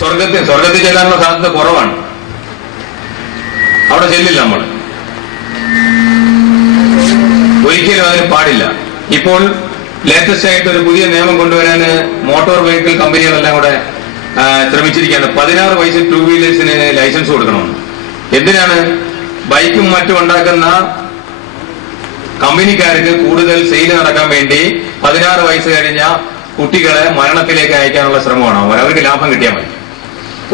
സ്വർഗത്തിൽ ചെല്ലാനുള്ള സാധ്യത കുറവാണ്. അവിടെ ചെല്ലില്ല നമ്മൾ, ഒരിക്കലും അതിന് പാടില്ല. ഇപ്പോൾ ലേറ്റസ്റ്റ് ആയിട്ട് ഒരു പുതിയ നിയമം കൊണ്ടുവരാൻ മോട്ടോർ വെഹിക്കിൾ കമ്പനികളെല്ലാം കൂടെ ശ്രമിച്ചിരിക്കുകയാണ്. 16 വയസ്സിൽ 2 വീലേഴ്സിന് ലൈസൻസ് കൊടുക്കണമെന്ന്. എന്തിനാണ്? ബൈക്കും മറ്റും ഉണ്ടാക്കുന്ന കമ്പനിക്കാർക്ക് കൂടുതൽ സെയിൽ നടക്കാൻ വേണ്ടി 16 വയസ്സ് കഴിഞ്ഞ കുട്ടികളെ മരണത്തിലേക്ക് അയക്കാനുള്ള ശ്രമമാണ്. അവർക്ക് ലാഭം കിട്ടിയാൽ മതി.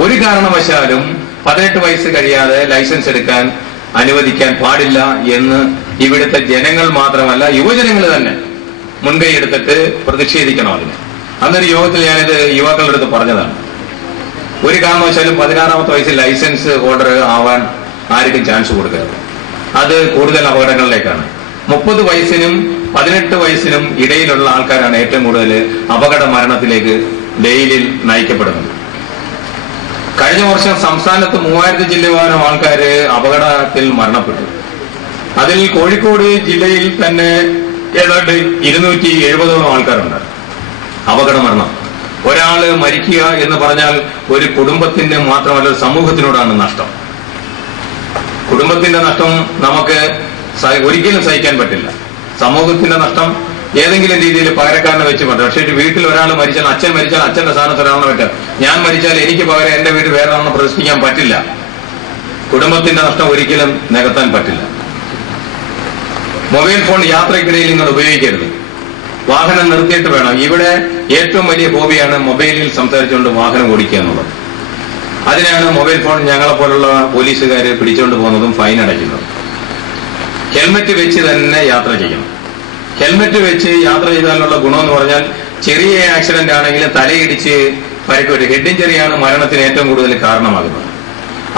ഒരു കാരണവശാലും 18 വയസ്സ് കഴിയാതെ ലൈസൻസ് എടുക്കാൻ അനുവദിക്കാൻ പാടില്ല എന്ന് ഇവിടുത്തെ ജനങ്ങൾ മാത്രമല്ല യുവജനങ്ങൾ തന്നെ മുൻകൈ എടുത്തിട്ട് പ്രതിഷേധിക്കണം. അതിന് അന്നൊരു യോഗത്തിൽ ഞാനിത് യുവാക്കളുടെ അടുത്ത് പറഞ്ഞതാണ്. ഒരു കാരണവശാലും 16ാമത്തെ വയസ്സിൽ ലൈസൻസ് ഹോൾഡർ ആവാൻ ആർക്കും ചാൻസ് കൊടുക്കരുത്. അത് കൂടുതൽ അപകടങ്ങളിലേക്കാണ്. 30 വയസ്സിനും 18 വയസ്സിനും ഇടയിലുള്ള ആൾക്കാരാണ് ഏറ്റവും കൂടുതൽ അപകട മരണത്തിലേക്ക് ഡെയിലിൽ നയിക്കപ്പെടുന്നത്. കഴിഞ്ഞ വർഷം സംസ്ഥാനത്ത് 3000 ജില്ലവാനം ആൾക്കാര് അപകടത്തിൽ മരണപ്പെട്ടു. അതിൽ കോഴിക്കോട് ജില്ലയിൽ തന്നെ ഏതാണ്ട് 270ഓളം ആൾക്കാരുണ്ട് അപകട മരണം. ഒരാള് മരിക്കുക എന്ന് പറഞ്ഞാൽ ഒരു കുടുംബത്തിന്റെ മാത്രമല്ല സമൂഹത്തിനോടാണ് നഷ്ടം. കുടുംബത്തിന്റെ നഷ്ടം നമുക്ക് ഒരിക്കലും സഹിക്കാൻ പറ്റില്ല. സമൂഹത്തിന്റെ നഷ്ടം ഏതെങ്കിലും രീതിയിൽ പകരക്കാരനെ വെച്ച് പറ്റും. പക്ഷേ വീട്ടിൽ ഒരാൾ മരിച്ചാൽ, അച്ഛൻ മരിച്ചാൽ അച്ഛന്റെ സ്ഥാനത്ത് ഒരാളെ പറ്റും. ഞാൻ മരിച്ചാൽ എനിക്ക് പകരം എന്റെ വീട് വേറെ ആളെ പ്രദർശിപ്പിക്കാൻ പറ്റില്ല. കുടുംബത്തിന്റെ നഷ്ടം ഒരിക്കലും നികത്താൻ പറ്റില്ല. മൊബൈൽ ഫോൺ യാത്രക്കിടയിൽ നിങ്ങൾ ഉപയോഗിക്കരുത്. വാഹനം നിർത്തിയിട്ട് വേണം. ഇവിടെ ഏറ്റവും വലിയ ഹോബിയാണ് മൊബൈലിൽ സംസാരിച്ചുകൊണ്ട് വാഹനം ഓടിക്കുക എന്നുള്ളത്. അതിനാണ് മൊബൈൽ ഫോൺ ഞങ്ങളെ പോലുള്ള പോലീസുകാർ പിടിച്ചുകൊണ്ട് പോകുന്നതും ഫൈൻ അടയ്ക്കുന്നതും. ഹെൽമറ്റ് വെച്ച് തന്നെ യാത്ര ചെയ്യണം. ഹെൽമറ്റ് വെച്ച് യാത്ര ചെയ്താലുള്ള ഗുണമെന്ന് പറഞ്ഞാൽ ചെറിയ ആക്സിഡന്റ് ആണെങ്കിൽ തലയിടിച്ച് പരിക്കേറ്റ് ഹെഡ് ഇഞ്ചറിയാണ് മരണത്തിന് ഏറ്റവും കൂടുതൽ കാരണമാകുന്നത്.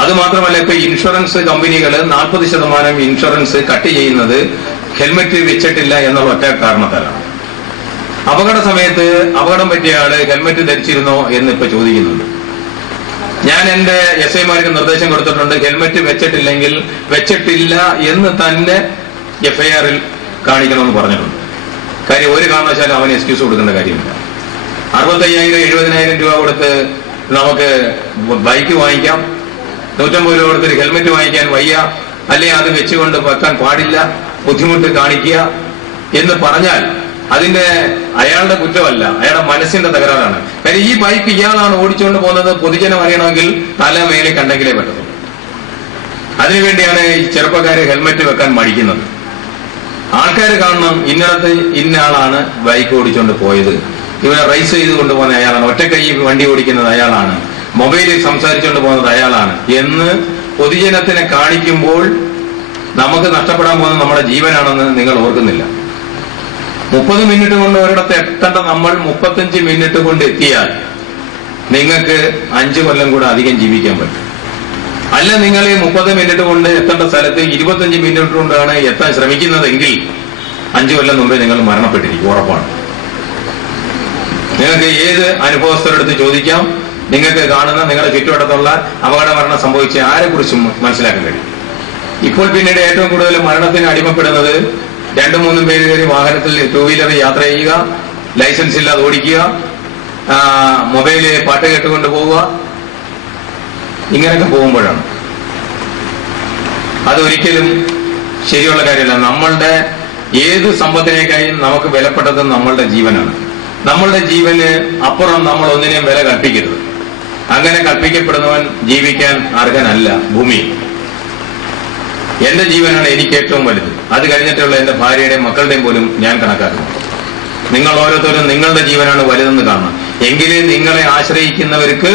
അതുമാത്രമല്ല, ഇപ്പൊ ഇൻഷുറൻസ് കമ്പനികൾ 40% ഇൻഷുറൻസ് കട്ട് ചെയ്യുന്നത് ഹെൽമറ്റ് വെച്ചിട്ടില്ല എന്നുള്ള ഒറ്റ കാരണത്താലാണ്. അപകട സമയത്ത് അപകടം പറ്റിയ ആള് ഹെൽമറ്റ് ധരിച്ചിരുന്നോ എന്ന് ഇപ്പൊ ചോദിക്കുന്നുണ്ട്. ഞാൻ എന്റെ SI-മാർക്ക് നിർദ്ദേശം കൊടുത്തിട്ടുണ്ട്. ഹെൽമറ്റ് വെച്ചിട്ടില്ലെങ്കിൽ വെച്ചിട്ടില്ല എന്ന് തന്നെ FIR-ൽ കാണിക്കണമെന്ന് പറഞ്ഞിട്ടുണ്ട്. കാര്യം ഒരു കാരണവശാലും അവന് എക്സ്ക്യൂസ് കൊടുക്കേണ്ട കാര്യമില്ല. 65,000-70,000 രൂപ കൊടുത്ത് നമുക്ക് ബൈക്ക് വാങ്ങിക്കാം, 150 രൂപ കൊടുത്തൊരു ഹെൽമറ്റ് വാങ്ങിക്കാൻ വയ്യ, അല്ലെങ്കിൽ അത് വെച്ചുകൊണ്ട് വെക്കാൻ പാടില്ല, ബുദ്ധിമുട്ട് കാണിക്കുക എന്ന് പറഞ്ഞാൽ അതിന്റെ അയാളുടെ കുറ്റമല്ല, അയാളുടെ മനസ്സിന്റെ തകരാറാണ്. കാര്യം ഈ ബൈക്ക് ഇയാളാണ് ഓടിച്ചുകൊണ്ട് പോകുന്നത്. പൊതുജനം അറിയണമെങ്കിൽ തല മേലെ കണ്ടെങ്കിലേ പറ്റുള്ളൂ. അതിനുവേണ്ടിയാണ് ഈ ചെറുപ്പക്കാര് ഹെൽമറ്റ് വെക്കാൻ മടിക്കുന്നത്. ആൾക്കാർ കാണണം, ഇന്നടത്ത് ഇന്ന ആളാണ് ബൈക്ക് ഓടിച്ചുകൊണ്ട് പോയത്, ഇവനെ റേസ് ചെയ്ത് കൊണ്ടുപോകുന്ന അയാളാണ്, ഒറ്റക്കൈ വണ്ടി ഓടിക്കുന്നത് അയാളാണ്, മൊബൈലിൽ സംസാരിച്ചുകൊണ്ട് പോകുന്നത് അയാളാണ് എന്ന് പൊതുജനത്തിനെ കാണിക്കുമ്പോൾ നമുക്ക് നഷ്ടപ്പെടാൻ പോകുന്നത് നമ്മുടെ ജീവനാണെന്ന് നിങ്ങൾ ഓർക്കുന്നില്ല. 30 മിനിറ്റ് കൊണ്ട് ഒരിടത്ത് എത്തേണ്ട നമ്മൾ 35 മിനിറ്റ് കൊണ്ട് എത്തിയാൽ നിങ്ങൾക്ക് 5 കൊല്ലം കൂടെ അധികം ജീവിക്കാൻ പറ്റും. അല്ല, നിങ്ങൾ ഈ 30 മിനിറ്റ് കൊണ്ട് എത്തേണ്ട സ്ഥലത്ത് 25 മിനിറ്റ് കൊണ്ടാണ് എത്താൻ ശ്രമിക്കുന്നതെങ്കിൽ 5 കൊല്ലം മുമ്പേ നിങ്ങൾ മരണപ്പെട്ടിരിക്കും, ഉറപ്പാണ്. നിങ്ങൾക്ക് ഏത് അനുഭവസ്ഥരെടുത്ത് ചോദിക്കാം. നിങ്ങൾക്ക് കാണുന്ന നിങ്ങളുടെ ചുറ്റുവട്ടത്തുള്ള അപകട മരണം സംഭവിച്ച ആരെ കുറിച്ചും മനസ്സിലാക്കാൻ കഴിയും. ഇപ്പോൾ പിന്നീട് ഏറ്റവും കൂടുതൽ മരണത്തിന് അടിമപ്പെടുന്നത് 2-3 പേര് കയറി വാഹനത്തിൽ 2 വീലർ യാത്ര ചെയ്യുക, ലൈസൻസ് ഇല്ലാതെ ഓടിക്കുക, മൊബൈല് പാട്ട് കേട്ടുകൊണ്ട് പോവുക, ഇങ്ങനെയൊക്കെ പോകുമ്പോഴാണ്. അതൊരിക്കലും ശരിയുള്ള കാര്യമല്ല. നമ്മളുടെ ഏത് സമ്പത്തിനേക്കായും നമുക്ക് വിലപ്പെട്ടത് നമ്മളുടെ ജീവനാണ്. നമ്മളുടെ ജീവന് അപ്പുറം നമ്മൾ ഒന്നിനെയും വില കൽപ്പിക്കരുത്. അങ്ങനെ കൽപ്പിക്കപ്പെടുന്നവൻ ജീവിക്കാൻ അർഹനല്ല ഭൂമിയിൽ. എന്റെ ജീവനാണ് എനിക്ക് ഏറ്റവും വലുത്. അത് കഴിഞ്ഞിട്ടുള്ള എന്റെ ഭാര്യയുടെയും മക്കളുടെയും പോലും ഞാൻ കണക്കാക്കുന്നു. നിങ്ങൾ ഓരോരുത്തരും നിങ്ങളുടെ ജീവനാണ് വലുതെന്ന് കാണണം. എങ്കിലേ നിങ്ങളെ ആശ്രയിക്കുന്നവർക്ക്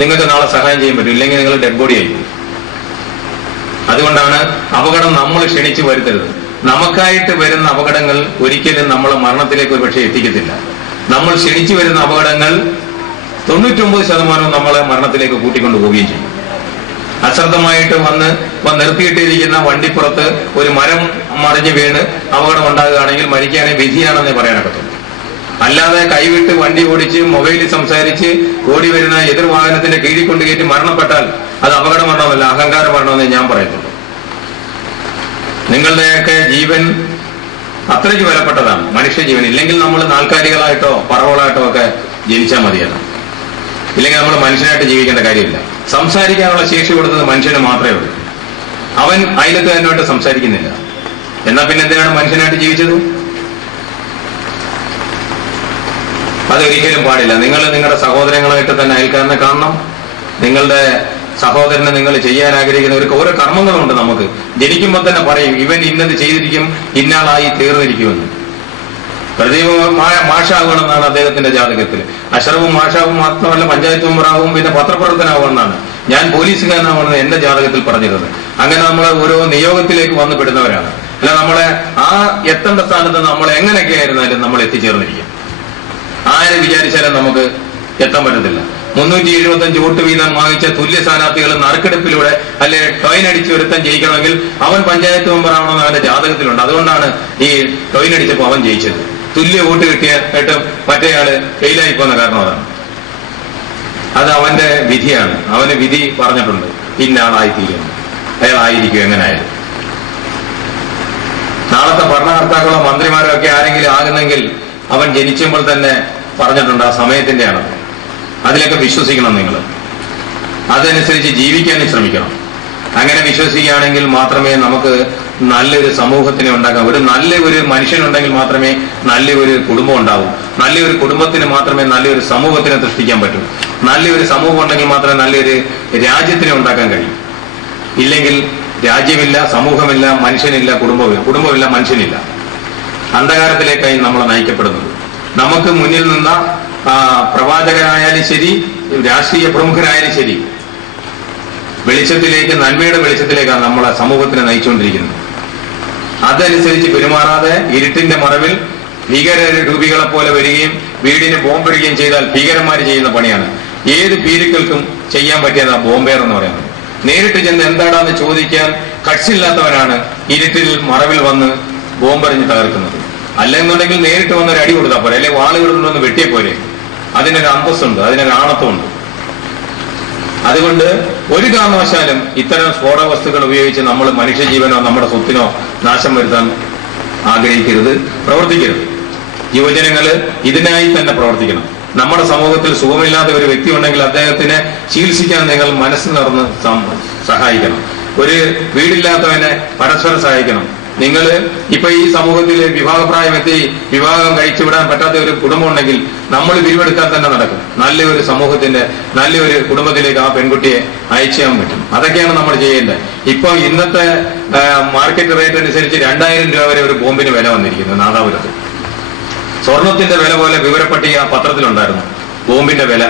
നിങ്ങൾക്ക് നാളെ സഹായം ചെയ്യാൻ പറ്റും. ഇല്ലെങ്കിൽ നിങ്ങൾ ഡെഡ് ബോഡി ആയിരിക്കും. അതുകൊണ്ടാണ് അപകടം നമ്മൾ ക്ഷണിച്ചു വരുത്തരുത്. നമുക്കായിട്ട് വരുന്ന അപകടങ്ങൾ ഒരിക്കലും നമ്മളെ മരണത്തിലേക്ക് ഒരു പക്ഷേ എത്തിക്കത്തില്ല. നമ്മൾ ക്ഷണിച്ചു വരുന്ന അപകടങ്ങൾ 99% നമ്മളെ മരണത്തിലേക്ക് കൂട്ടിക്കൊണ്ടു പോവുകയും ചെയ്യും. അശ്രദ്ധമായിട്ട് വന്ന് നിർത്തിയിട്ടിരിക്കുന്ന വണ്ടിപ്പുറത്ത് ഒരു മരം മറിഞ്ഞു വീണ് അപകടം ഉണ്ടാകുകയാണെങ്കിൽ മരിക്കുകയാണെങ്കിൽ വിധിയാണെന്നേ പറയാനൊക്കത്തുള്ളൂ. അല്ലാതെ കൈവിട്ട് വണ്ടി ഓടിച്ച് മൊബൈലിൽ സംസാരിച്ച് ഓടി വരുന്ന എതിർ വാഹനത്തിന്റെ കീഴിൽ കൊണ്ട് കയറ്റി മരണപ്പെട്ടാൽ അത് അപകട മരണമല്ല, അഹങ്കാര മരണമെന്നേ ഞാൻ പറയത്തുള്ളൂ. നിങ്ങളുടെയൊക്കെ ജീവൻ അത്രയ്ക്ക് വിലപ്പെട്ടതാണ്, മനുഷ്യജീവൻ. ഇല്ലെങ്കിൽ നമ്മൾ നാൽക്കാലികളായിട്ടോ പറവകളായിട്ടോ ഒക്കെ ജനിച്ചാൽ മതിയല്ല. ഇല്ലെങ്കിൽ നമ്മൾ മനുഷ്യനായിട്ട് ജീവിക്കേണ്ട കാര്യമില്ല. സംസാരിക്കാനുള്ള ശേഷി കൊടുത്തത് മനുഷ്യന് മാത്രമേ ഉള്ളൂ. അവൻ അയലത്തുകാരനുമായിട്ട് സംസാരിക്കുന്നില്ല. എന്നാ പിന്നെ എന്തിനാണ് മനുഷ്യനായിട്ട് ജീവിച്ചത്? അതൊരിക്കലും പാടില്ല. നിങ്ങൾ നിങ്ങളുടെ സഹോദരങ്ങളായിട്ട് തന്നെ അയൽക്കാരനെ കാണണം. നിങ്ങളുടെ സഹോദരനെ നിങ്ങൾ ചെയ്യാൻ ആഗ്രഹിക്കുന്ന ഓരോ കർമ്മങ്ങളുണ്ട്. നമുക്ക് ജനിക്കുമ്പോൾ തന്നെ പറയും ഇവൻ ഇന്നത് ചെയ്തിരിക്കും, ഇന്നാളായി തീർന്നിരിക്കുമെന്ന്. പ്രദീപ് മാഷാകണമെന്നാണ് അദ്ദേഹത്തിന്റെ ജാതകത്തിൽ. അഷറഫും മാഷാവും മാത്രമല്ല പഞ്ചായത്ത് മെമ്പറാവും പിന്നെ പത്രപ്രവർത്തനാവുമെന്നാണ്. ഞാൻ പോലീസുകാരനാവുമെന്ന് എന്റെ ജാതകത്തിൽ പറഞ്ഞിരുന്നത്. അങ്ങനെ നമ്മൾ ഓരോ നിയോഗത്തിലേക്ക് വന്നു പെടുന്നവരാണ്. അല്ല, നമ്മളെ ആ എത്തേണ്ട സ്ഥാനത്ത് നമ്മൾ എങ്ങനെയൊക്കെ ആയിരുന്നാലും നമ്മൾ എത്തിച്ചേർന്നിരിക്കും. ആര് വിചാരിച്ചാലും നമുക്ക് എത്താൻ പറ്റത്തില്ല. 375 വോട്ട് വീതം വാങ്ങിച്ച തുല്യ സ്ഥാനാർത്ഥികൾ നറുക്കെടുപ്പിലൂടെ അല്ലെ ടോയിൻ അടിച്ച് ഒരുത്തൻ ജയിക്കണമെങ്കിൽ അവൻ പഞ്ചായത്ത് മെമ്പർ ആവണമെന്ന് അവന്റെ ജാതകത്തിലുണ്ട്. അതുകൊണ്ടാണ് ഈ ടോയിൻ അടിച്ചപ്പോൾ അവൻ ജയിച്ചത്. തുല്യ വോട്ട് കിട്ടിയിട്ട് മറ്റേയാള് ഫെയിലായി പോകുന്ന കാരണം അതാണ്. അത് അവന്റെ വിധിയാണ്. അവന് വിധി പറഞ്ഞിട്ടുണ്ട്, ഇന്നാളായിത്തീരും, അയാളായിരിക്കും എങ്ങനെയായാലും. നാളത്തെ ഭരണകർത്താക്കളോ മന്ത്രിമാരോ ഒക്കെ ആരെങ്കിലും ആകുന്നെങ്കിൽ അവൻ ജനിക്കുമ്പോൾ തന്നെ പറഞ്ഞിട്ടുണ്ട് ആ സമയത്തിന്റെയാണ്. അതിലൊക്കെ വിശ്വസിക്കണം നിങ്ങൾ. അതനുസരിച്ച് ജീവിക്കാനും ശ്രമിക്കണം. അങ്ങനെ വിശ്വസിക്കുകയാണെങ്കിൽ മാത്രമേ നമുക്ക് നല്ലൊരു സമൂഹത്തിനെ ഉണ്ടാക്കാം. നല്ലൊരു മനുഷ്യനുണ്ടെങ്കിൽ മാത്രമേ നല്ലൊരു കുടുംബം ഉണ്ടാവൂ. നല്ലൊരു കുടുംബത്തിന് മാത്രമേ നല്ലൊരു സമൂഹത്തിനെ സൃഷ്ടിക്കാൻ പറ്റൂ. നല്ലൊരു സമൂഹം ഉണ്ടെങ്കിൽ മാത്രമേ നല്ലൊരു രാജ്യത്തിനെ ഉണ്ടാക്കാൻ കഴിയും. ഇല്ലെങ്കിൽ രാജ്യമില്ല, സമൂഹമില്ല, മനുഷ്യനില്ല, കുടുംബമില്ല, മനുഷ്യനില്ല. അന്ധകാരത്തിലേക്കായി നമ്മൾ നയിക്കപ്പെടുന്നത്. നമുക്ക് മുന്നിൽ നിന്ന പ്രവാചകനായാലും ശരി, രാഷ്ട്രീയ പ്രമുഖനായാലും ശരി, വെളിച്ചത്തിലേക്ക്, നന്മയുടെ വെളിച്ചത്തിലേക്കാണ് നമ്മളെ സമൂഹത്തിനെ നയിച്ചുകൊണ്ടിരിക്കുന്നത്. അതനുസരിച്ച് പെരുമാറാതെ ഇരുട്ടിന്റെ മറവിൽ ഭീകര രൂപികളെ പോലെ വരികയും വീടിന് ബോംബിടുകയും ചെയ്താൽ ഭീകരന്മാർ ചെയ്യുന്ന പണിയാണ്. ഏത് ഭീരുക്കൾക്കും ചെയ്യാൻ പറ്റിയതാ ബോംബേർ എന്ന് പറയുന്നത്. നേരിട്ട് ചെന്ന് എന്താടാന്ന് ചോദിക്കാൻ കക്ഷിയില്ലാത്തവനാണ് ഇരുട്ടിൽ മറവിൽ വന്ന് ബോംബെറിഞ്ഞ് തകർക്കുന്നത്. അല്ലെന്നുണ്ടെങ്കിൽ നേരിട്ട് വന്നൊരു അടി കൊടുത്താൽ പോരെ, അല്ലെങ്കിൽ വാളുകൾ കൊണ്ടൊന്ന് വെട്ടിയെ പോരെ. അതിനൊരു അന്തസ്സുണ്ട്, അതിനൊരു ആണത്വമുണ്ട്. അതുകൊണ്ട് ഒരു കാരണവശാലും ഇത്തരം സ്ഫോടക വസ്തുക്കൾ ഉപയോഗിച്ച് നമ്മൾ മനുഷ്യജീവനോ നമ്മുടെ സ്വത്തിനോ നാശം വരുത്താൻ ആഗ്രഹിക്കരുത്, പ്രവർത്തിക്കരുത്. യുവജനങ്ങള് ഇതിനായി തന്നെ പ്രവർത്തിക്കണം. നമ്മുടെ സമൂഹത്തിൽ സുഖമില്ലാത്ത ഒരു വ്യക്തി ഉണ്ടെങ്കിൽ അദ്ദേഹത്തിനെ ചികിത്സിക്കാൻ നിങ്ങൾ മനസ്സ് നിറഞ്ഞ് സഹായിക്കണം. ഒരു വീടില്ലാത്തവനെ പരസ്പരം സഹായിക്കണം. നിങ്ങൾ ഇപ്പൊ ഈ സമൂഹത്തിൽ വിവാഹപ്രായമെത്തി വിവാഹം കഴിച്ചുവിടാൻ പറ്റാത്ത ഒരു കുടുംബം ഉണ്ടെങ്കിൽ നമ്മൾ പിരിവെടുക്കാൻ തന്നെ നടക്കും. നല്ലൊരു സമൂഹത്തിന്റെ നല്ലൊരു കുടുംബത്തിലേക്ക് ആ പെൺകുട്ടിയെ അയച്ചാൻ പറ്റും. അതൊക്കെയാണ് നമ്മൾ ചെയ്യേണ്ടത്. ഇപ്പൊ ഇന്നത്തെ മാർക്കറ്റ് റേറ്റ് അനുസരിച്ച് 2000 രൂപ വരെ ഒരു ബോംബിന് വില വന്നിരിക്കുന്നു നാദാപുരത്ത്. സ്വർണത്തിന്റെ വില പോലെ വിവരപ്പട്ടിക പത്രത്തിലുണ്ടായിരുന്നു ബോംബിന്റെ വില.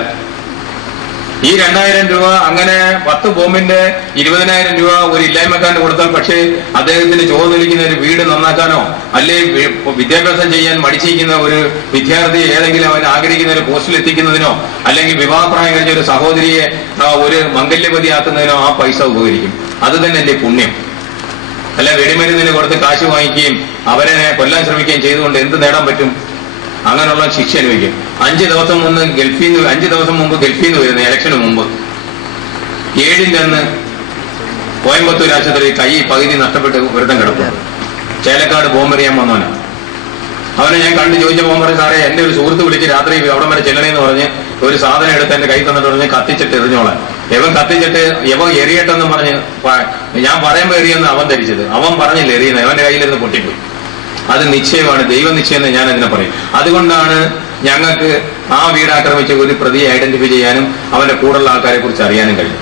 ഈ 2000 രൂപ അങ്ങനെ 10 ബോംബിന്റെ 20,000 രൂപ ഒരു ഇല്ലായ്മക്കാരന് കൊടുത്താൽ പക്ഷേ അദ്ദേഹത്തിന് ചോദിക്കുന്ന ഒരു വീട് നന്നാക്കാനോ അല്ലെങ്കിൽ വിദ്യാഭ്യാസം ചെയ്യാൻ മടിച്ചിരിക്കുന്ന ഒരു വിദ്യാർത്ഥിയെ ഏതെങ്കിലും അവൻ ആഗ്രഹിക്കുന്ന ഒരു പോസ്റ്റിൽ എത്തിക്കുന്നതിനോ അല്ലെങ്കിൽ വിവാഹപ്രായം കഴിച്ച ഒരു സഹോദരിയെ ഒരു മംഗല്യവതിയാക്കുന്നതിനോ ആ പൈസ ഉപകരിക്കും. അത് തന്നെ എന്റെ പുണ്യം. അല്ല വെടിമരുന്നിന് കൊടുത്ത് കാശ് വാങ്ങിക്കുകയും അവരെ കൊല്ലാൻ ശ്രമിക്കുകയും ചെയ്തുകൊണ്ട് എന്ത് നേടാൻ പറ്റും? അങ്ങനെയുള്ള ശിക്ഷ അനുഭവിക്കും. 5 ദിവസം മുമ്പ് ഗൾഫിൽ നിന്ന് വരുന്ന ഇലക്ഷന് മുമ്പ് 7-ന്റെ അന്ന് കോയമ്പത്തൂർ ആശുപത്രി കൈ പകുതി നഷ്ടപ്പെട്ട് ഒരുത്തം കിടക്കും. ചേലക്കാട് ബോംബെറിയാൻ വന്നവനാണ്. അവനെ ഞാൻ കണ്ടു ചോദിച്ചപ്പോൾ പറഞ്ഞു, സാറേ എന്റെ ഒരു സുഹൃത്ത് വിളിച്ച് രാത്രി അവിടെ വരെ ചെല്ലണേന്ന് പറഞ്ഞ് ഒരു സാധനം എടുത്ത് എന്റെ കൈ തന്നിട്ട് പറഞ്ഞ് കത്തിച്ചിട്ട് എറിഞ്ഞോളാൻ. ഇവൻ കത്തിച്ചിട്ട് എറിയട്ടെന്ന് പറഞ്ഞ് ഞാൻ പറയുമ്പോ എറിയെന്ന് അവൻ ധരിച്ചത്. അവൻ പറഞ്ഞില്ല എറിയുന്നത്, അവന്റെ കയ്യിലിരുന്ന് പൊട്ടിപ്പോയി. അത് നിശ്ചയമാണ്, ദൈവനിശ്ചയം എന്ന് ഞാൻ അതിനെ പറയും. അതുകൊണ്ടാണ് ഞങ്ങൾക്ക് ആ വീട് ആക്രമിച്ച ഒരു പ്രതിയെ ഐഡന്റിഫൈ ചെയ്യാനും അവന്റെ കൂടെയുള്ള ആൾക്കാരെ കുറിച്ച് അറിയാനും കഴിയും.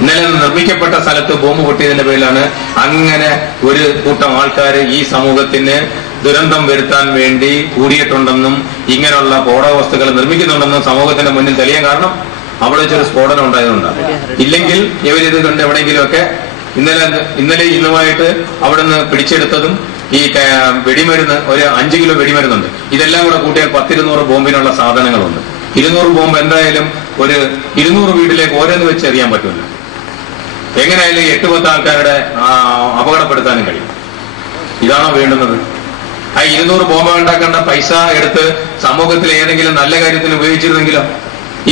ഇന്നലെ നിർമ്മിക്കപ്പെട്ട സ്ഥലത്ത് ബോംബ് പൊട്ടിയതിന്റെ പേരിലാണ് അങ്ങനെ ഒരു കൂട്ടം ആൾക്കാർ ഈ സമൂഹത്തിന് ദുരന്തം വരുത്താൻ വേണ്ടി കൂടിയിട്ടുണ്ടെന്നും ഇങ്ങനെയുള്ള സ്ഫോടക വസ്തുക്കൾ നിർമ്മിക്കുന്നുണ്ടെന്നും സമൂഹത്തിന്റെ മുന്നിൽ തെളിയാൻ കാരണം അവിടെ വെച്ചൊരു സ്ഫോടനം ഉണ്ടായതുകൊണ്ടാണ്. ഇല്ലെങ്കിൽ ഇവരിത് കൊണ്ട് എവിടെയെങ്കിലുമൊക്കെ ഇന്നലെ ഇന്നുമായിട്ട് അവിടെ നിന്ന് പിടിച്ചെടുത്തതും ഈ വെടിമരുന്ന് ഒരു 5 കിലോ വെടിമരുന്നുണ്ട്. ഇതെല്ലാം കൂടെ കൂട്ടിയാൽ 10-200 ബോംബിനുള്ള സാധനങ്ങളുണ്ട്. 200 ബോംബ് എന്തായാലും ഒരു 200 വീട്ടിലേക്ക് ഓരോന്ന് വെച്ച് എറിയാൻ പറ്റില്ല. എങ്ങനെയായാലും 8-10 ആൾക്കാരുടെ അപകടപ്പെടുത്താനും കഴിയും. ഇതാണോ വേണ്ടുന്നത്? ആ 200 ബോംബ് ഉണ്ടാക്കേണ്ട പൈസ എടുത്ത് സമൂഹത്തിലെ ഏതെങ്കിലും നല്ല കാര്യത്തിന് ഉപയോഗിച്ചിരുന്നെങ്കിലോ?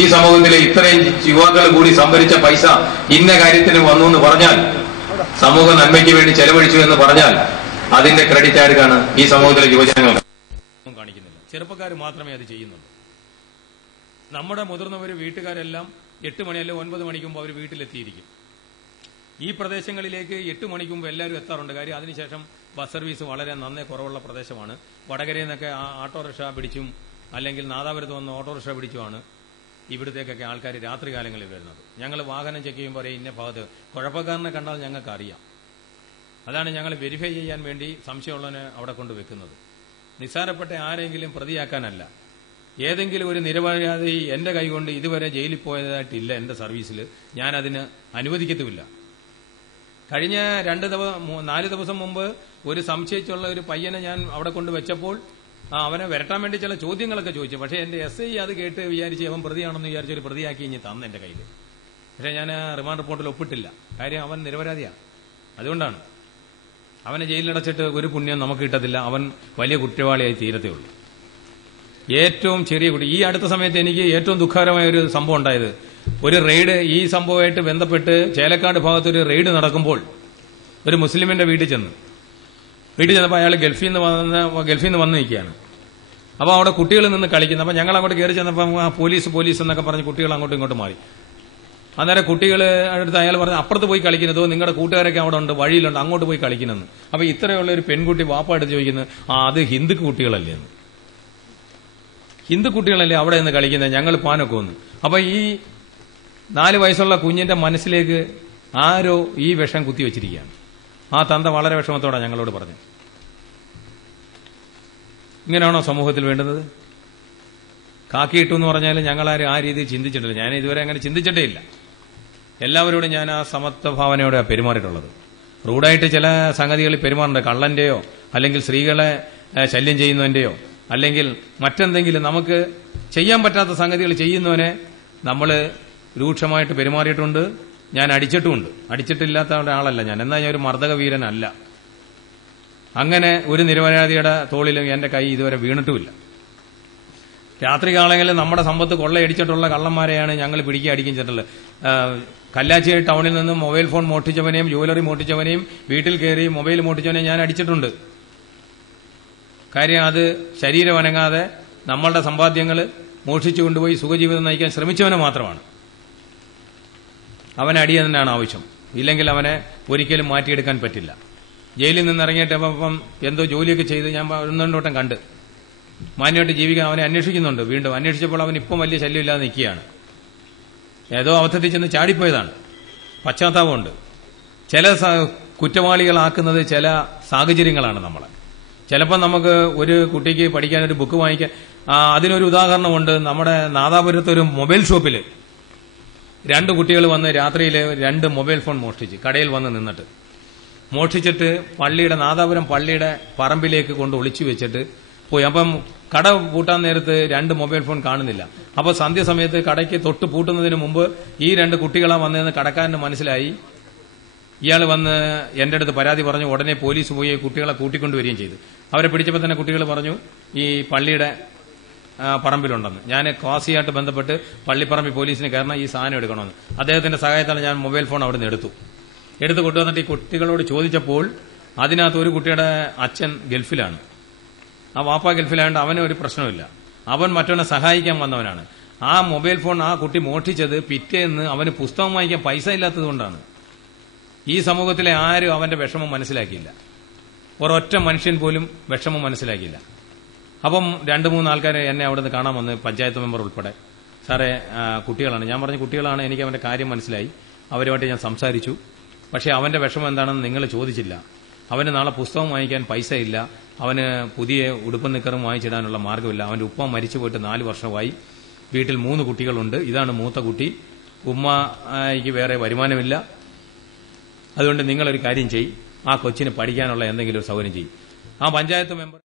ഈ സമൂഹത്തിലെ ഇത്രയും യുവാക്കൾ കൂടി സംഭരിച്ച പൈസ ഇന്ന കാര്യത്തിന് വന്നു എന്ന് പറഞ്ഞാൽ, സമൂഹ നന്മയ്ക്ക് വേണ്ടി ചെലവഴിച്ചു എന്ന് പറഞ്ഞാൽ അതിന്റെ ക്രെഡിറ്റ് ആർക്കാണ്? ഈ സമൂഹത്തിലെ യുവജനങ്ങൾ കാണിക്കുന്നില്ല. ചെറുപ്പക്കാർ മാത്രമേ അത് ചെയ്യുന്നുള്ളൂ. നമ്മുടെ മുതിർന്നവർ വീട്ടുകാരെല്ലാം 8 മണി അല്ലെങ്കിൽ 9 മണിക്ക് മുമ്പ് അവർ വീട്ടിലെത്തിയിരിക്കും. ഈ പ്രദേശങ്ങളിലേക്ക് 8 മണിക്ക് മുമ്പ് എല്ലാവരും എത്താറുണ്ട്. കാര്യം അതിനുശേഷം ബസ് സർവീസ് വളരെ നന്നേ കുറവുള്ള പ്രദേശമാണ്. വടകരയിൽ നിന്നൊക്കെ ഓട്ടോറിക്ഷ പിടിച്ചും അല്ലെങ്കിൽ നാദാപുരത്ത് വന്ന് ഓട്ടോറിക്ഷ പിടിച്ചുമാണ് ഇവിടത്തേക്കൊക്കെ ആൾക്കാർ രാത്രികാലങ്ങളിൽ വരുന്നത്. ഞങ്ങൾ വാഹനം ചെക്ക് ചെയ്യുമ്പോൾ ഇന്ന ഭാഗത്ത് കുഴപ്പക്കാരനെ കണ്ടാൽ ഞങ്ങൾക്ക് അറിയാം. അതാണ് ഞങ്ങൾ വെരിഫൈ ചെയ്യാൻ വേണ്ടി സംശയമുള്ളവനെ അവിടെ കൊണ്ടുവെക്കുന്നത്. നിസ്സാരപ്പെട്ട ആരെങ്കിലും പ്രതിയാക്കാനല്ല. ഏതെങ്കിലും ഒരു നിരപരാധി എന്റെ കൈകൊണ്ട് ഇതുവരെ ജയിലിൽ പോയതായിട്ടില്ല എന്റെ സർവീസിൽ. ഞാനതിന് അനുവദിക്കത്തുമില്ല. കഴിഞ്ഞ 4 ദിവസം മുമ്പ് ഒരു സംശയിച്ചുള്ള ഒരു പയ്യനെ ഞാൻ അവിടെ കൊണ്ടുവച്ചപ്പോൾ അവനെ വരട്ടാൻ വേണ്ടി ചില ചോദ്യങ്ങളൊക്കെ ചോദിച്ചു. പക്ഷേ എന്റെ SI അത് കേട്ട് വിചാരിച്ച് അവൻ പ്രതിയാണെന്ന് വിചാരിച്ച് ഒരു പ്രതിയാക്കി ഇനി തന്ന എന്റെ കയ്യിൽ. പക്ഷേ ഞാൻ റിമാൻഡ് റിപ്പോർട്ടിൽ ഒപ്പിട്ടില്ല. കാര്യം അവൻ നിരപരാധിയാണ്. അതുകൊണ്ടാണ് അവനെ ജയിലിലടച്ചിട്ട് ഒരു പുണ്യം നമുക്ക് കിട്ടത്തില്ല. അവൻ വലിയ കുറ്റവാളിയായി തീരത്തേ ഉള്ളൂ. ഏറ്റവും ചെറിയ കുട്ടി. ഈ അടുത്ത സമയത്ത് എനിക്ക് ഏറ്റവും ദുഃഖകരമായ ഒരു സംഭവം ഉണ്ടായത്, ഒരു റെയ്ഡ്, ഈ സംഭവമായിട്ട് ബന്ധപ്പെട്ട് ചേലക്കാട് ഭാഗത്ത് ഒരു റെയ്ഡ് നടക്കുമ്പോൾ ഒരു മുസ്ലിമിന്റെ വീട്ടിൽ ചെന്നപ്പോൾ അയാൾ ഗൾഫിൽ നിന്ന് വന്ന് നിൽക്കുകയാണ്. അപ്പോൾ അവിടെ കുട്ടികൾ നിന്ന് കളിക്കുന്നു. അപ്പോൾ ഞങ്ങൾ അങ്ങോട്ട് കയറി ചെന്നപ്പോൾ പോലീസ് എന്നൊക്കെ പറഞ്ഞ് കുട്ടികൾ അങ്ങോട്ടും ഇങ്ങോട്ടും മാറി. അന്നേരം കുട്ടികൾ അടുത്ത് അയാൾ പറഞ്ഞു അപ്പുറത്ത് പോയി കളിക്കുന്നതോ നിങ്ങളുടെ കൂട്ടുകാരൊക്കെ അവിടെ ഉണ്ട്, വഴിയിലുണ്ട്, അങ്ങോട്ട് പോയി കളിക്കുന്നെന്ന്. അപ്പോൾ ഇത്രയുള്ള ഒരു പെൺകുട്ടി വാപ്പ എടുത്ത് ചോദിക്കുന്നത് അത് ഹിന്ദു കുട്ടികളല്ലേ എന്ന്. ഹിന്ദു കുട്ടികളല്ലേ അവിടെ നിന്ന് കളിക്കുന്നത്, ഞങ്ങൾ പാനൊക്കെ വന്നു. അപ്പൊ ഈ 4 വയസ്സുള്ള കുഞ്ഞിന്റെ മനസ്സിലേക്ക് ആരോ ഈ വിഷം കുത്തിവെച്ചിരിക്കുകയാണ്. ആ തന്ത വളരെ വിഷമത്തോടെ ഞങ്ങളോട് പറഞ്ഞു. ഇങ്ങനെയാണോ സമൂഹത്തിൽ വേണ്ടുന്നത്? കാക്കിയിട്ടു എന്ന് പറഞ്ഞാൽ ഞങ്ങളാരും ആ രീതിയിൽ ചിന്തിച്ചിട്ടില്ല. ഞാൻ ഇതുവരെ അങ്ങനെ ചിന്തിച്ചിട്ടേ ഇല്ല. എല്ലാവരോടും ഞാൻ ആ സമത്വ ഭാവനയോടെയാണ് പെരുമാറിയിട്ടുള്ളത്. റൂഡായിട്ട് ചില സംഗതികളിൽ പെരുമാറുന്നുണ്ട്. കള്ളന്റെയോ അല്ലെങ്കിൽ സ്ത്രീകളെ ശല്യം ചെയ്യുന്നതിന്റെയോ അല്ലെങ്കിൽ മറ്റെന്തെങ്കിലും നമുക്ക് ചെയ്യാൻ പറ്റാത്ത സംഗതികൾ ചെയ്യുന്നവനെ നമ്മൾ രൂക്ഷമായിട്ട് പെരുമാറിയിട്ടുണ്ട്. ഞാൻ അടിച്ചിട്ടുമുണ്ട്. അടിച്ചിട്ടില്ലാത്ത ആളല്ല ഞാൻ. എന്നാൽ ഞാൻ ഒരു മർദ്ദക വീരനല്ല. അങ്ങനെ ഒരു നിരപരാധിയുടെ തോളിലും എന്റെ കൈ ഇതുവരെ വീണിട്ടുമില്ല. രാത്രികാലങ്ങളിൽ നമ്മുടെ സമ്പത്ത് കൊള്ളയടിച്ചിട്ടുള്ള കള്ളന്മാരെയാണ് ഞങ്ങൾ അടിക്കും ചെയ്തിട്ടുള്ളത്. കല്ലാച്ചി ടൗണിൽ നിന്ന് മൊബൈൽ ഫോൺ മോഷ്ടിച്ചവനെയും ജ്വല്ലറി മോഷ്ടിച്ചവനെയും വീട്ടിൽ കയറി മൊബൈൽ മോഷ്ടിച്ചവനെയും ഞാൻ അടിച്ചിട്ടുണ്ട്. കാര്യം അത് ശരീരം അനങ്ങാതെ നമ്മളുടെ സമ്പാദ്യങ്ങൾ മോഷ്ടിച്ചു കൊണ്ടുപോയി സുഖജീവിതം നയിക്കാൻ ശ്രമിച്ചവനെ മാത്രമാണ്. അവനെ അടിയ തന്നെയാണ് ആവശ്യം. ഇല്ലെങ്കിൽ അവനെ ഒരിക്കലും മാറ്റിയെടുക്കാൻ പറ്റില്ല. ജയിലിൽ നിന്ന് ഇറങ്ങിയിട്ട് അപ്പം എന്തോ ജോലിയൊക്കെ ചെയ്ത് ഞാൻ 1-2 വട്ടം കണ്ട് മാന്യമായിട്ട് ജീവിക്കാൻ അവനെ അന്വേഷിക്കുന്നുണ്ട്. വീണ്ടും അന്വേഷിച്ചപ്പോൾ അവൻ ഇപ്പം വലിയ ശല്യമില്ലാതെ നിൽക്കുകയാണ്. ഏതോ അബദ്ധത്തിൽ ചെന്ന് ചാടിപ്പോയതാണ്. പശ്ചാത്താപമുണ്ട്. ചില കുറ്റവാളികളാക്കുന്നത് ചില സാഹചര്യങ്ങളാണ് നമ്മളെ. ചിലപ്പോൾ നമുക്ക് ഒരു കുട്ടിക്ക് പഠിക്കാൻ ഒരു ബുക്ക് വാങ്ങിക്കാൻ, അതിനൊരു ഉദാഹരണമുണ്ട്. നമ്മുടെ നാദാപുരത്ത് ഒരു മൊബൈൽ ഷോപ്പിൽ 2 കുട്ടികൾ വന്ന് രാത്രിയിൽ 2 മൊബൈൽ ഫോൺ മോഷ്ടിച്ച് കടയിൽ വന്ന് നിന്നിട്ട് മോഷ്ടിച്ചിട്ട് നാദാപുരം പള്ളിയുടെ പറമ്പിലേക്ക് കൊണ്ട് ഒളിച്ചു വെച്ചിട്ട് പോയി. അപ്പം കട പൂട്ടാൻ നേരത്ത് 2 മൊബൈൽ ഫോൺ കാണുന്നില്ല. അപ്പൊ സന്ധ്യസമയത്ത് കടയ്ക്ക് തൊട്ട് പൂട്ടുന്നതിന് മുമ്പ് ഈ 2 കുട്ടികളാ വന്നതെന്ന് കടക്കാരന് മനസ്സിലായി. ഇയാൾ വന്ന് എന്റെ അടുത്ത് പരാതി പറഞ്ഞു. ഉടനെ പോലീസ് പോയി കുട്ടികളെ കൂട്ടിക്കൊണ്ടുവരികയും ചെയ്തു. അവരെ പിടിച്ചപ്പോൾ തന്നെ കുട്ടികൾ പറഞ്ഞു ഈ പള്ളിയുടെ പറമ്പിലുണ്ടെന്ന്. ഞാൻ ക്വാസിയായിട്ട് ബന്ധപ്പെട്ട് പള്ളിപ്പറമ്പിൽ പോലീസിന് കയറണം, ഈ സാധനം എടുക്കണമെന്ന്. അദ്ദേഹത്തിന്റെ സഹായത്താൽ ഞാൻ മൊബൈൽ ഫോൺ അവിടെ നിന്ന് എടുത്ത് കൊണ്ടുവന്നിട്ട് ഈ കുട്ടികളോട് ചോദിച്ചപ്പോൾ അതിനകത്ത് ഒരു കുട്ടിയുടെ അച്ഛൻ ഗൾഫിലാണ്. ആ വാപ്പ ഗൾഫിലായതുകൊണ്ട് അവന് ഒരു പ്രശ്നമില്ല. അവൻ മറ്റവനെ സഹായിക്കാൻ വന്നവനാണ്. ആ മൊബൈൽ ഫോൺ ആ കുട്ടി മോഷ്ടിച്ചത് പിറ്റേന്ന് അവന് പുസ്തകം വാങ്ങിക്കാൻ പൈസ ഇല്ലാത്തത് കൊണ്ടാണ്. ഈ സമൂഹത്തിലെ ആരും അവന്റെ വിഷമം മനസ്സിലാക്കിയില്ല. ഒരൊറ്റ മനുഷ്യൻ പോലും വിഷമം മനസ്സിലാക്കിയില്ല. അപ്പം 2-3 ആൾക്കാർ എന്നെ അവിടെ നിന്ന് കാണാൻ വന്ന്, പഞ്ചായത്ത് മെമ്പർ ഉൾപ്പെടെ. സാറേ കുട്ടികളാണ്. ഞാൻ പറഞ്ഞു കുട്ടികളാണ്, എനിക്ക് അവന്റെ കാര്യം മനസ്സിലായി. അവരുമായിട്ട് ഞാൻ സംസാരിച്ചു. പക്ഷേ അവന്റെ വിഷമം എന്താണെന്ന് നിങ്ങൾ ചോദിച്ചില്ല. അവന് നാളെ പുസ്തകം വാങ്ങിക്കാൻ പൈസ ഇല്ല. അവന് പുതിയ ഉടുപ്പും നിക്കറും വാങ്ങിച്ചിടാനുള്ള മാർഗ്ഗമില്ല. അവന്റെ ഉപ്പ മരിച്ചു പോയിട്ട് 4 വർഷമായി. വീട്ടിൽ 3 കുട്ടികളുണ്ട്. ഇതാണ് മൂത്ത കുട്ടി. ഉമ്മയ്ക്ക് വേറെ വരുമാനമില്ല. അതുകൊണ്ട് നിങ്ങളൊരു കാര്യം ചെയ്യും, ആ കൊച്ചിന് പഠിക്കാനുള്ള എന്തെങ്കിലും ഒരു സൗകര്യം ചെയ്യും. ആ പഞ്ചായത്ത് മെമ്പർ